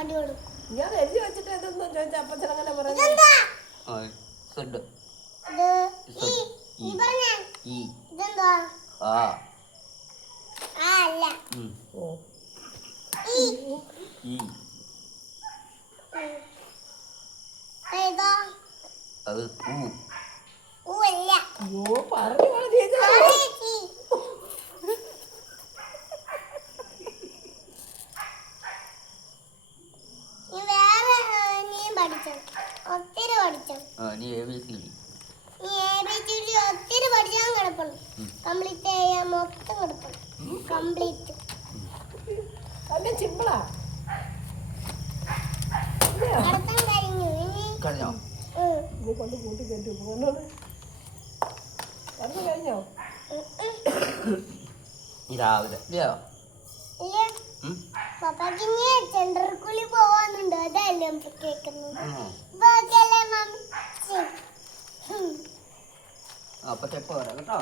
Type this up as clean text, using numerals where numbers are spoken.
ഞാൻ എഴുതി വെച്ചിട്ട് ഇതൊന്നും ചോദിച്ചാൽ അപ്പച്ചനങ്ങനെ പറയുന്നത്. അത് അയ്യോ പറഞ്ഞു നീ ഒത്തിരി പഠിച്ചാൽ കിടപ്പുള്ളൂ. കംപ്ലീറ്റ് ചെയ്യാൻ മൊത്തം കിടപ്പുള്ളൂ. കംപ്ലീറ്റ് അല്ലേ സിമ്പിളാ. കഴിഞ്ഞോ? നീ കൊണ്ട് കൂട്ടി കയറ്റി പോകണോട് പറഞ്ഞു കഴിഞ്ഞോ? രാവിലെ ഇല്ലയോ? പപ്പാക്ക് ചെണ്ടർക്കുളി പോവാനുണ്ട്. അതല്ലേ കേൾക്കുന്നത്. അപ്പൊ ചെപ്പ് വരാം കേട്ടോ.